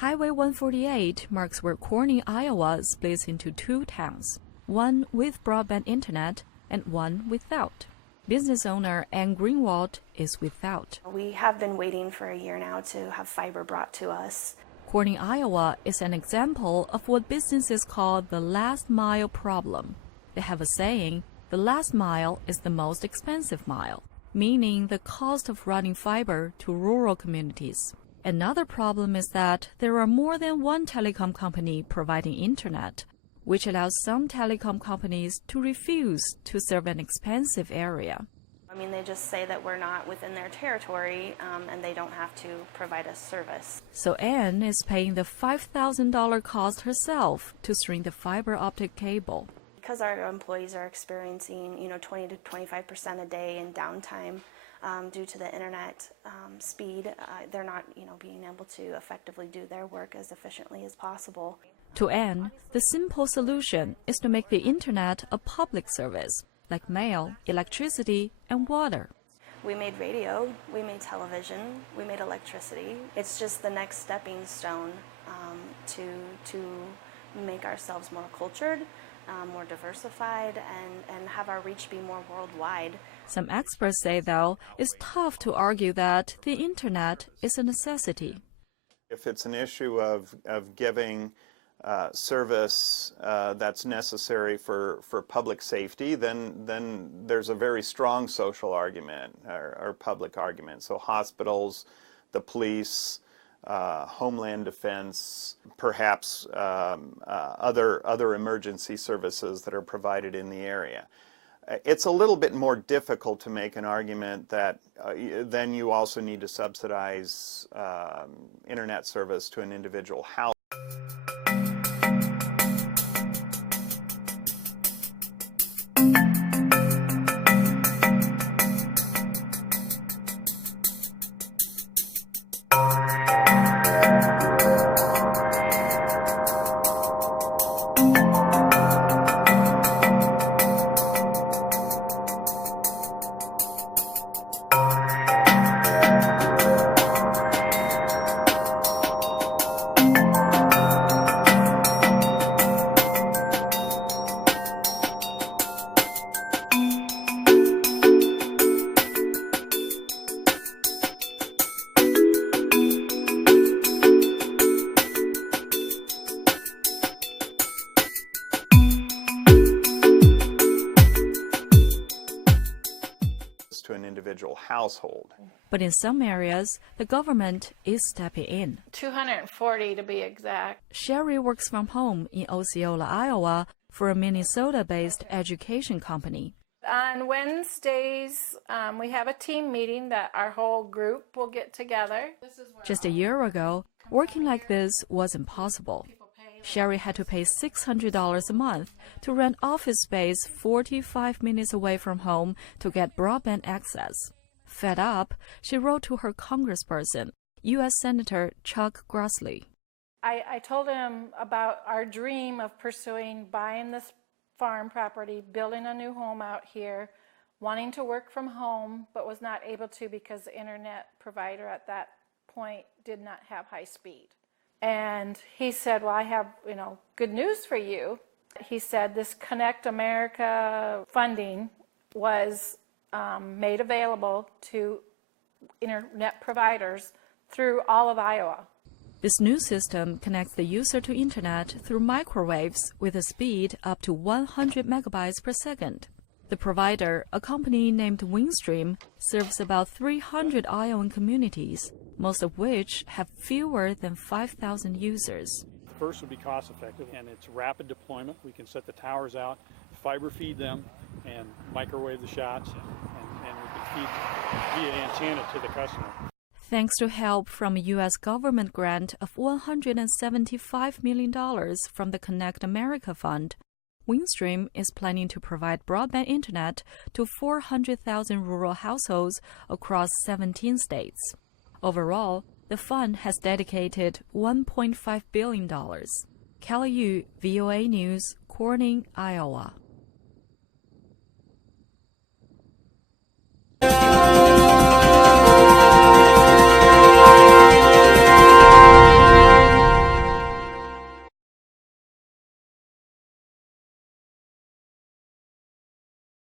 Highway 148 marks where Corning, Iowa splits into two towns, one with broadband internet and one without. Business owner Ann Greenwald is without. We have been waiting for a year now to have fiber brought to us. Corning, Iowa is an example of what businesses call the last mile problem. They have a saying, the last mile is the most expensive mile, meaning the cost of running fiber to rural communities. Another problem is that there are more than one telecom company providing internet, which allows some telecom companies to refuse to serve an expensive area. I mean, they just say that we're not within their territory and they don't have to provide us service. So Ann is paying the $5,000 cost herself to string the fiber optic cable. Because our employees are experiencing, 20 to 25% a day in downtime due to the internet speed, they're not, being able to effectively do their work as efficiently as possible. To Ann, the simple solution is to make the internet a public service, like mail, electricity, and water. We made radio, we made television, we made electricity. It's just the next stepping stone to make ourselves more cultured, more diversified, and have our reach be more worldwide. Some experts say, though, it's tough to argue that the internet is a necessity. If it's an issue of giving service that's necessary for public safety, then there's a very strong social argument or public argument. So hospitals, the police, Homeland Defense, perhaps other emergency services that are provided in the area. It's a little bit more difficult to make an argument that then you also need to subsidize internet service to an individual house. To an individual household. But in some areas, the government is stepping in. 240 to be exact. Sherry works from home in Osceola, Iowa, for a Minnesota-based education company. On Wednesdays, we have a team meeting that our whole group will get together. Just a year ago, working like this was impossible. Sherry had to pay $600 a month to rent office space 45 minutes away from home to get broadband access. Fed up, she wrote to her congressperson, U.S. Senator Chuck Grassley. I told him about our dream of pursuing buying this farm property, building a new home out here, wanting to work from home, but was not able to because the internet provider at that point did not have high speed. And he said, well, I have, good news for you. He said this Connect America funding was made available to internet providers through all of Iowa. This new system connects the user to internet through microwaves with a speed up to 100 megabytes per second. The provider, a company named Windstream, serves about 300 Iowan communities, most of which have fewer than 5,000 users. First would be cost effective, and it's rapid deployment. We can set the towers out, fiber feed them, and microwave the shots, and we can feed via antenna to the customer. Thanks to help from a U.S. government grant of $175 million from the Connect America Fund, Windstream is planning to provide broadband internet to 400,000 rural households across 17 states. Overall, the fund has dedicated $1.5 billion. Calla, VOA News, Corning, Iowa.